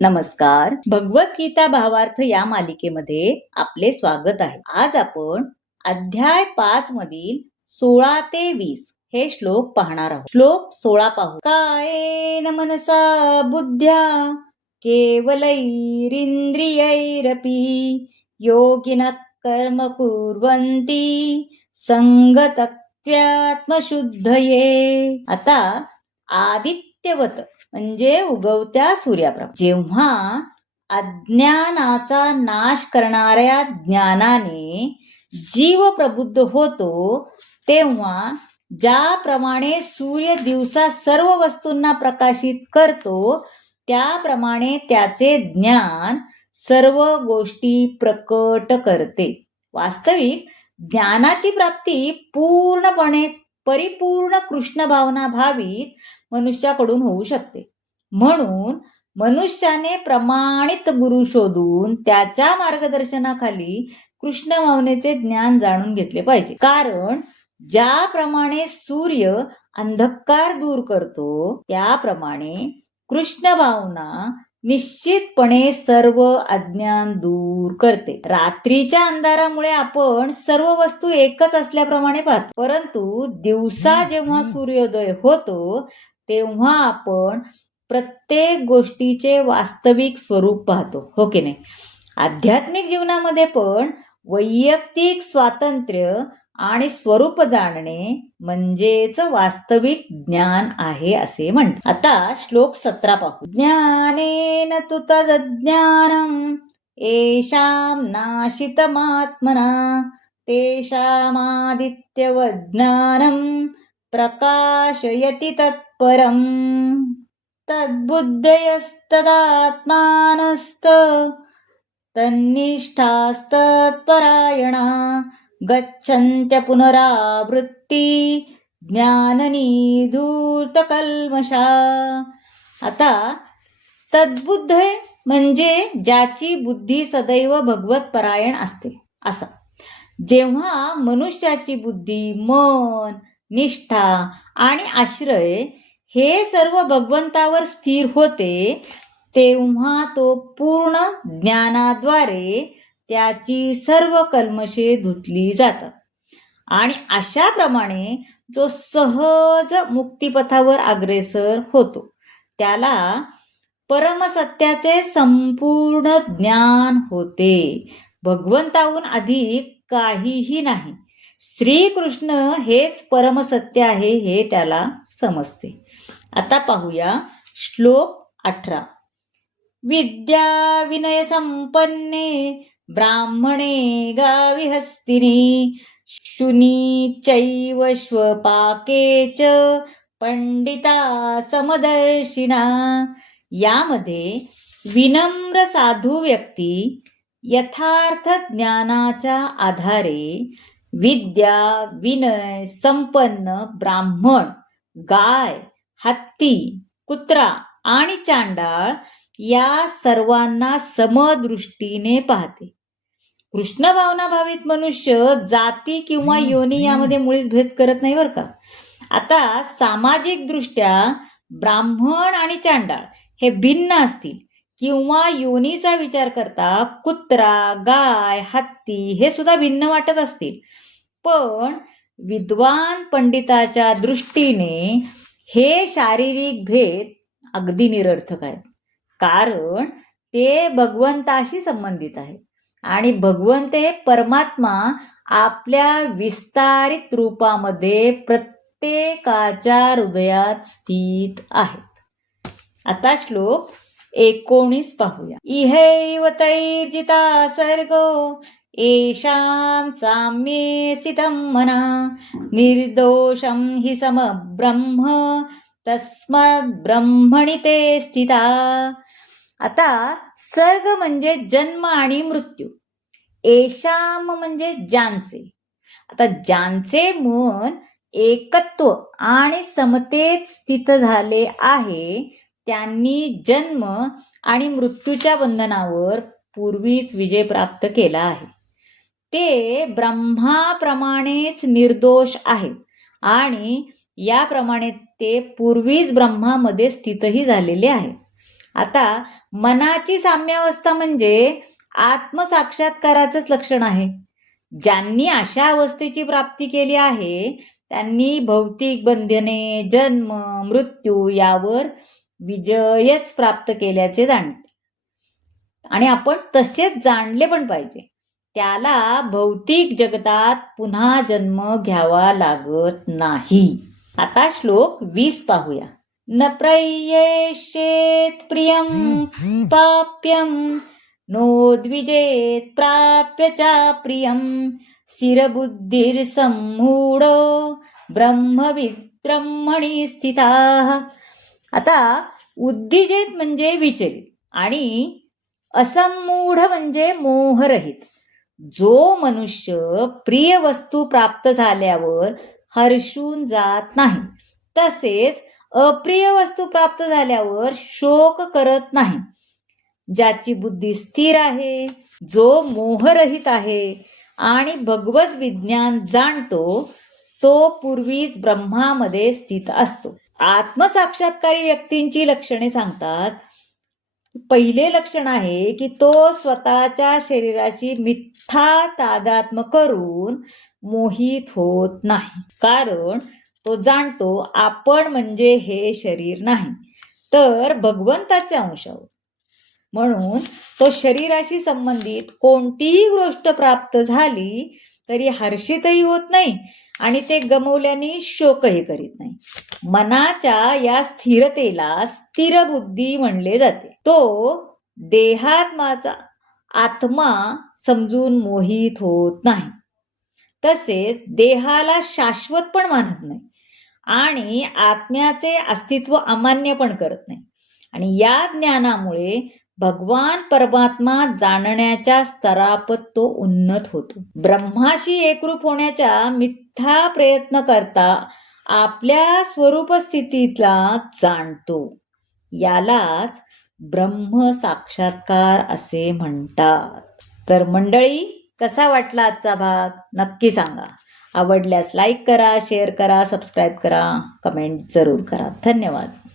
नमस्कार. भगवद्गीता भावार्थ या मालिकेमध्ये आपले स्वागत आहे. आज आपण अध्याय 5 मधील 16 ते 20 हे श्लोक पाहणार आहोत. श्लोक 16 पाहू. कायेन मनसा बुद्ध्या केवलैरिंद्रियैरपि योगिनः कर्म कुर्वन्ति संगतत्वात्मशुद्धये. आता आदित्यवत म्हणजे उगवत्या सूर्याप्रमाणे जेव्हा अज्ञानाचा नाश करणाऱ्या ज्ञानाने जीव प्रबुद्ध होतो, तेव्हा ज्याप्रमाणे सूर्य दिवसा सर्व वस्तूंना प्रकाशित करतो, त्याप्रमाणे त्याचे ज्ञान सर्व गोष्टी प्रकट करते. वास्तविक ज्ञानाची प्राप्ती पूर्णपणे परिपूर्ण कृष्ण भावना भावित मनुष्याकडून होऊ शकते. म्हणून मनुष्याने प्रमाणित गुरु शोधून त्याच्या मार्गदर्शनाखाली कृष्ण भावनेचे ज्ञान जाणून घेतले पाहिजे. कारण ज्याप्रमाणे सूर्य अंधकार दूर करतो, त्याप्रमाणे कृष्ण भावना निश्चितपणे सर्व अज्ञान दूर करते. रात्रीच्या अंधारामुळे आपण सर्व वस्तू एकच असल्याप्रमाणे पाहतो, परंतु दिवसा जेव्हा सूर्योदय होतो, तेव्हा आपण प्रत्येक गोष्टीचे वास्तविक स्वरूप पाहतो, हो की नाही? आध्यात्मिक जीवनामध्ये पण वैयक्तिक स्वातंत्र्य आणि स्वरूप जाणणे म्हणजेच वास्तविक ज्ञान आहे असे म्हणतात. आता श्लोक 17 पाहू. ज्ञानेन तु तदज्ञानम् येषां नाशितमात्मना तेषामादित्यवज्ञानं प्रकाशयति तत्परम् तद्बुद्धयस्तदात्मानस्त तन्निष्ठास्तत्परायणा गच्छन्त्य पुनरावृत्ती ज्ञाननिधूतकल्मषा. आता तद्बुद्ध म्हणजे ज्याची बुद्धी सदैव भगवत परायण असते असा. जेव्हा मनुष्याची बुद्धी, मन, निष्ठा आणि आश्रय हे सर्व भगवंतावर स्थिर होते, तेव्हा तो पूर्ण ज्ञानाद्वारे त्याची सर्व कल्मशे धुतली जातात आणि अशाप्रमाणे जो सहज मुक्तिपथावर अग्रेसर होतो, त्याला परमसत्याचे संपूर्ण ज्ञान होते. भगवंताहून अधिक काहीही नाही. श्रीकृष्ण हेच परमसत्य आहे हे त्याला समजते. आता पाहूया श्लोक 18. विद्या विनय संपन्ने ब्राह्मणे गाविहस्तिनी शुनी चैव श्वपाके च पंडिता समदर्शिना. यामध्ये विनम्र साधू व्यक्ती यथार्थ ज्ञानाच्या आधारे विद्या विनय संपन्न ब्राह्मण, गाय, हत्ती, कुत्रा आणि चांडाळ या सर्वांना समदृष्टीने पाहते. कृष्ण भावना भावित मनुष्य जाती किंवा योनी यामध्ये मुळीच भेद करत नाही बरं का. आता सामाजिक दृष्ट्या ब्राह्मण आणि चांडाळ हे भिन्न असतील किंवा योनीचा विचार करता कुत्रा, गाय, हत्ती हे सुद्धा भिन्न वाटत असतील, पण विद्वान पंडिताच्या दृष्टीने हे शारीरिक भेद अगदी निरर्थक आहेत. कारण ते भगवंताशी संबंधित आहेत आणि भगवंत हे परमात्मा आपल्या विस्तारित रूपामध्ये प्रत्येकाच्या हृदयात स्थित आहेत. आता श्लोक 19 पाहूया. इहैव तैर्जिता सर्गो येषां साम्ये स्थितं मना निर्दोषं हि समब्रह्म तस्मात् ब्रह्मणि ते स्थिता. आता सर्ग म्हणजे जन्म आणि मृत्यू, येषाम म्हणजे ज्यांचे. आता ज्यांचे मन एकत्व आणि समतेत स्थित झाले आहे, त्यांनी जन्म आणि मृत्यूच्या बंधनावर पूर्वीच विजय प्राप्त केला आहे. ते ब्रह्माप्रमाणेच निर्दोष आहेत आणि याप्रमाणे ते पूर्वीच ब्रह्मामध्ये स्थितही झालेले आहेत. आता मनाची साम्यावस्था म्हणजे आत्मसाक्षात्काराचंच लक्षण आहे. ज्यांनी अशा अवस्थेची प्राप्ती केली आहे त्यांनी भौतिक बंधने, जन्म, मृत्यू यावर विजयच प्राप्त केल्याचे जाणते. आणि आपण तसेच जाणले पण पाहिजे. त्याला भौतिक जगतात पुन्हा जन्म घ्यावा लागत नाही. आता श्लोक 20 पाहूया. न प्रयेष्येत प्रियं पाप्यं नोद्विजेत प्राप्य च प्रियं स्थिरबुद्धिर्सम्मूढो ब्रह्मविद् ब्रह्मणि स्थिताः. आता उद्विजेत म्हणजे विचलित आणि असम्मूढ म्हणजे मोहरहित. जो मनुष्य प्रिय वस्तू प्राप्त झाल्यावर हर्षून जात नाही, तसेच अप्रिय वस्तू प्राप्त झाल्यावर शोक करत नाही, ज्याची बुद्धी स्थिर आहे, जो मोहरहित आहे आणि भगवत विज्ञान जाणतो, तो पूर्वीच ब्रह्मामध्ये स्थित असतो. आत्मसाक्षात्कारी व्यक्तींची लक्षणे सांगतात. पहिले लक्षण आहे की तो स्वतःच्या शरीराशी मिथ्या तादात्म्य करून मोहित होत नाही, कारण तो जाणतो आपण म्हणजे हे शरीर नाही तर भगवंताचे अंश आहोत. म्हणून तो शरीराशी संबंधित कोणतीही गोष्ट प्राप्त झाली तरी हर्षितही होत नाही आणि ते गमवल्याने शोकही करीत नाही. मनाच्या या स्थिरतेला स्थिर बुद्धी म्हणले जाते. तो देहात्माचा आत्मा समजून मोहित होत नाही, तसेच देहाला शाश्वत पण मानत नाही आणि आत्म्याचे अस्तित्व अमान्य पण करत नाही. आणि या ज्ञानामुळे भगवान परमात्मा जाणण्याच्या स्तरापत तो उन्नत होतो. ब्रह्माशी एकरूप होण्याच्या मिथ्या प्रयत्न करता आपल्या स्वरूप स्थितीला जाणतो. यालाच ब्रह्म साक्षात्कार असे म्हणतात. तर मंडळी, कसा वाटला आजचा भाग नक्की सांगा. आवडल्यास लाईक करा, शेअर करा, सबस्क्राईब करा, कमेंट जरूर करा. धन्यवाद.